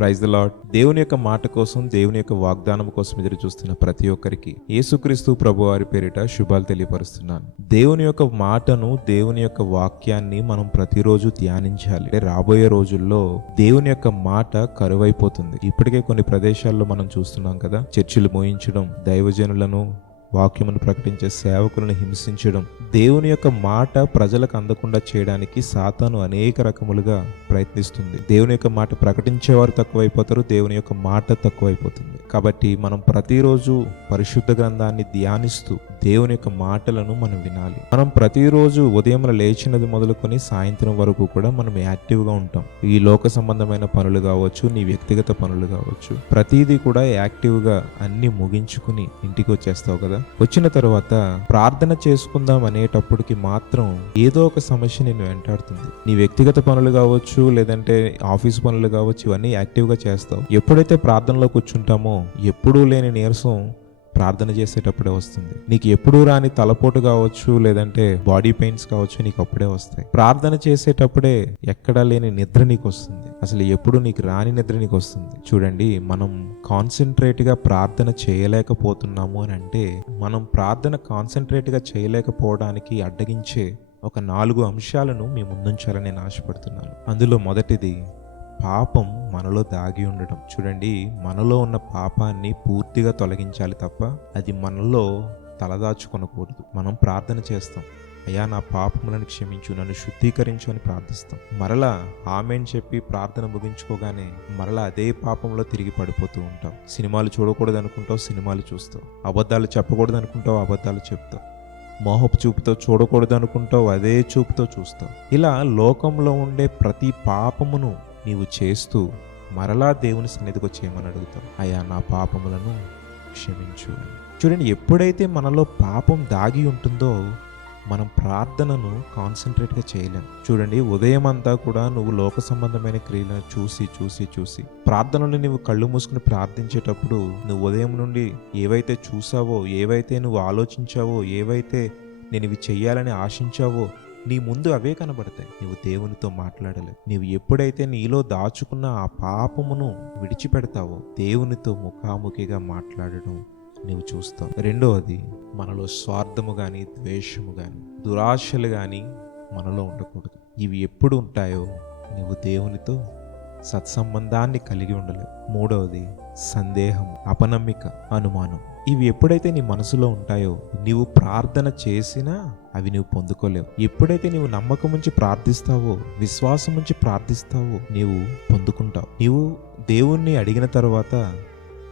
Praise the lord. దేవుని యొక్క మాట కోసం, దేవుని యొక్క వాగ్దానం కోసం ఎదురు చూస్తున్న ప్రతి ఒక్కరికి యేసుక్రీస్తు ప్రభువారి పేరిట శుభాలు తెలియపరుస్తున్నాను. దేవుని యొక్క మాటను, దేవుని యొక్క వాక్యాన్ని మనం ప్రతిరోజు ధ్యానించాలి. రాబోయే రోజుల్లో దేవుని యొక్క మాట కరువైపోతుంది. ఇప్పటికే కొన్ని ప్రదేశాల్లో మనం చూస్తున్నాం కదా, చర్చిలు మోయించడం, దైవజనులను, వాక్యమును ప్రకటించే సేవకులను హింసించడం, దేవుని యొక్క మాట ప్రజలకు అందకుండా చేయడానికి సాతాను అనేక రకములుగా ప్రయత్నిస్తుంది. దేవుని యొక్క మాట ప్రకటించేవారు తక్కువైపోతారు, దేవుని యొక్క మాట తక్కువైపోతుంది. కాబట్టి మనం ప్రతిరోజు పరిశుద్ధ గ్రంథాన్ని ధ్యానిస్తూ దేవుని యొక్క మాటలను మనం వినాలి. మనం ప్రతిరోజు ఉదయం లేచినది మొదలుకొని సాయంత్రం వరకు కూడా మనం యాక్టివ్గా ఉంటాం. ఈ లోక సంబంధమైన పనులు కావచ్చు, నీ వ్యక్తిగత పనులు కావచ్చు, ప్రతిదీ కూడా యాక్టివ్గా అన్ని ముగించుకుని ఇంటికి వచ్చేస్తావు కదా. వచ్చిన తర్వాత ప్రార్థన చేసుకుందాం అనేటప్పటికి మాత్రం ఏదో ఒక సమస్య నిన్ను వెంటాడుతుంది. నీ వ్యక్తిగత పనులు కావచ్చు, లేదంటే ఆఫీస్ పనులు కావచ్చు, ఇవన్నీ యాక్టివ్గా చేస్తావు. ఎప్పుడైతే ప్రార్థనలో కూర్చుంటామో ఎప్పుడూ లేని నీరసం ప్రార్థన చేసేటప్పుడే వస్తుంది. నీకు ఎప్పుడూ రాని తలపోటు కావచ్చు, లేదంటే బాడీ పెయిన్స్ కావచ్చు, నీకు అప్పుడే వస్తాయి. ప్రార్థన చేసేటప్పుడే ఎక్కడా లేని నిద్ర నీకు వస్తుంది. అసలు ఎప్పుడు నీకు రాని నిద్ర నీకు వస్తుంది. చూడండి, మనం కాన్సన్ట్రేట్గా ప్రార్థన చేయలేకపోతున్నాము అని అంటే, మనం ప్రార్థన కాన్సన్ట్రేట్గా చేయలేకపోవడానికి అడ్డగించే ఒక 4 అంశాలను మీ ముందుంచాలని నేను ఆశపడుతున్నాను. అందులో మొదటిది పాపం మనలో దాగి ఉండడం. చూడండి, మనలో ఉన్న పాపాన్ని పూర్తిగా తొలగించాలి తప్ప అది మనలో తలదాచుకొనకూడదు. మనం ప్రార్థన చేస్తాం, అయ్యా నా పాపములను క్షమించు, నన్ను శుద్ధీకరించు అని ప్రార్థిస్తాం. మరలా ఆమేన్ చెప్పి ప్రార్థన ముగించుకోగానే మరలా అదే పాపంలో తిరిగి పడిపోతూ ఉంటాం. సినిమాలు చూడకూడదు అనుకుంటావు, సినిమాలు చూస్తావు. అబద్ధాలు చెప్పకూడదు అనుకుంటావు, అబద్ధాలు చెప్తావు. మోహపు చూపుతో చూడకూడదు అనుకుంటావు, అదే చూపుతో చూస్తావు. ఇలా లోకంలో ఉండే ప్రతి పాపమును నీవు చేస్తూ మరలా దేవుని సన్నిధికి వచ్చేయమని అడుగుతావు, అయ్యా నా పాపములను క్షమించు. చూడండి, ఎప్పుడైతే మనలో పాపం దాగి ఉంటుందో మనం ప్రార్థనను కాన్సన్ట్రేట్గా చేయలేం. చూడండి, ఉదయం అంతా కూడా నువ్వు లోక సంబంధమైన క్రియలను చూసి ప్రార్థనలు నువ్వు కళ్ళు మూసుకుని ప్రార్థించేటప్పుడు నువ్వు ఉదయం నుండి ఏవైతే చూసావో, ఏవైతే నువ్వు ఆలోచించావో, ఏవైతే నేను ఇవి చెయ్యాలని ఆశించావో నీ ముందు అవే కనబడతాయి. నువ్వు దేవునితో మాట్లాడలేవు. నీవు ఎప్పుడైతే నీలో దాచుకున్న ఆ పాపమును విడిచిపెడతావో దేవునితో ముఖాముఖిగా మాట్లాడడం నువ్వు చూస్తావు. రెండవది, మనలో స్వార్థము కానీ, ద్వేషము కానీ, దురాశలు కానీ మనలో ఉండకూడదు. ఇవి ఎప్పుడు ఉంటాయో నువ్వు దేవునితో సత్సంబంధాన్ని కలిగి ఉండలేవు. మూడవది, సందేహం, అపనమ్మిక, అనుమానం. ఇవి ఎప్పుడైతే నీ మనసులో ఉంటాయో నీవు ప్రార్థన చేసినా అవి నువ్వు పొందుకోలేవు. ఎప్పుడైతే నీవు నమ్మకం ఉంచి ప్రార్థిస్తావో, విశ్వాసం ఉంచి ప్రార్థిస్తావో నీవు పొందుకుంటావు. నీవు దేవుణ్ణి అడిగిన తర్వాత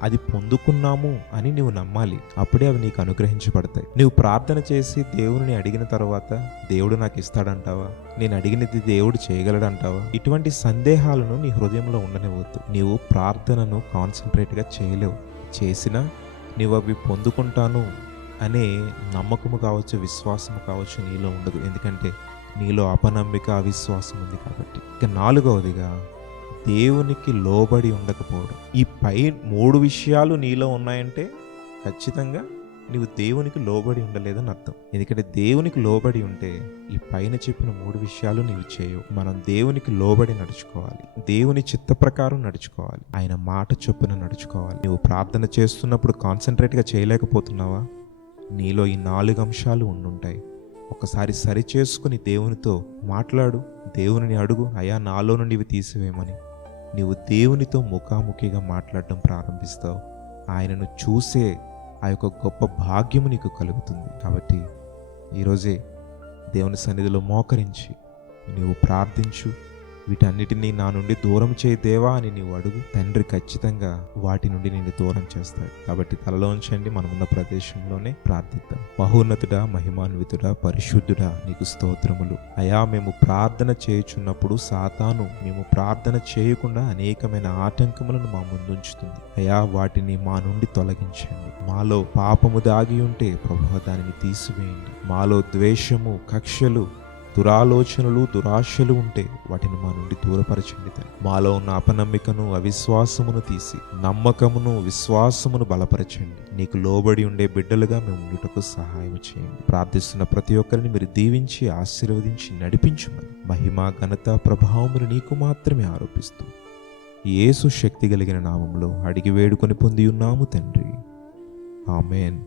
అది పొందుకున్నాము అని నువ్వు నమ్మాలి. అప్పుడే అవి నీకు అనుగ్రహించబడతాయి. నువ్వు ప్రార్థన చేసి దేవుని అడిగిన తర్వాత దేవుడు నాకు ఇస్తాడంటావా, నేను అడిగినది దేవుడు చేయగలడంటావా? ఇటువంటి సందేహాలను నీ హృదయంలో ఉండనివ్వద్దు. నీవు ప్రార్థనను కాన్సన్ట్రేట్గా చేయలేవు. చేసినా నీవు అవి పొందుకుంటాను అనే నమ్మకము కావచ్చు, విశ్వాసము కావచ్చు నీలో ఉండదు. ఎందుకంటే నీలో అపనమ్మిక, అవిశ్వాసం ఉంది కాబట్టి. ఇక నాలుగవదిగా, దేవునికి లోబడి ఉండకపోవడం. ఈ పై 3 విషయాలు నీలో ఉన్నాయంటే ఖచ్చితంగా నీవు దేవునికి లోబడి ఉండలేదని అర్థం. ఎందుకంటే దేవునికి లోబడి ఉంటే ఈ పైన చెప్పిన 3 విషయాలు నీవు చేయవు. మనం దేవునికి లోబడి నడుచుకోవాలి, దేవుని చిత్త ప్రకారం నడుచుకోవాలి, ఆయన మాట చొప్పున నడుచుకోవాలి. నువ్వు ప్రార్థన చేస్తున్నప్పుడు కాన్సన్ట్రేట్గా చేయలేకపోతున్నావా? నీలో ఈ 4 అంశాలు ఉండుంటాయి. ఒకసారి సరి చేసుకుని దేవునితో మాట్లాడు, దేవుని అడుగు, అయ్యా నాలో నుండి ఇవి తీసివేయమని. నీవు దేవునితో ముఖాముఖిగా మాట్లాడడం ప్రారంభిస్తావు. ఆయనను చూసే ఆ యొక్క గొప్ప భాగ్యము నీకు కలుగుతుంది. కాబట్టి ఈరోజే దేవుని సన్నిధిలో మోకరించి నీవు ప్రార్థించు. వీటన్నిటినీ నా నుండి దూరం చేయి దేవా అని నీవు అడుగు. తండ్రి ఖచ్చితంగా వాటి నుండి నిన్ను దూరం చేస్తాడు. కాబట్టి తలలో ఉంచండి, మనమున్న ప్రదేశంలోనే ప్రార్థిద్దాం. మహోన్నతుడా, మహిమాన్వితుడా, పరిశుద్ధుడా, నీకు స్తోత్రములు. అయా, మేము ప్రార్థన చేయుచున్నప్పుడు సాతాను మేము ప్రార్థన చేయకుండా అనేకమైన ఆటంకములను మా ముందుంచుతుంది. అయా, వాటిని మా నుండి తొలగించండి. మాలో పాపము దాగి ఉంటే ప్రభువా దానిని తీసివేయండి. మాలో ద్వేషము, కక్షలు, దురాలోచనలు, దురాశలు ఉంటే వాటిని మా నుండి దూరపరచండి. మాలో ఉన్న అపనమ్మికను, అవిశ్వాసమును తీసి నమ్మకమును, విశ్వాసమును బలపరచండి. నీకు లోబడి ఉండే బిడ్డలుగా మేము ఉండుటకు సహాయం చేయండి. ప్రార్థిస్తున్న ప్రతి ఒక్కరిని మీరు దీవించి ఆశీర్వదించి నడిపించుమని మహిమ, ఘనత, ప్రభావములు నీకు మాత్రమే ఆరోపిస్తూ యేసు శక్తి కలిగిన నామములో అడిగి వేడుకొని పొంది ఉన్నాము తండ్రి. ఆమేన్.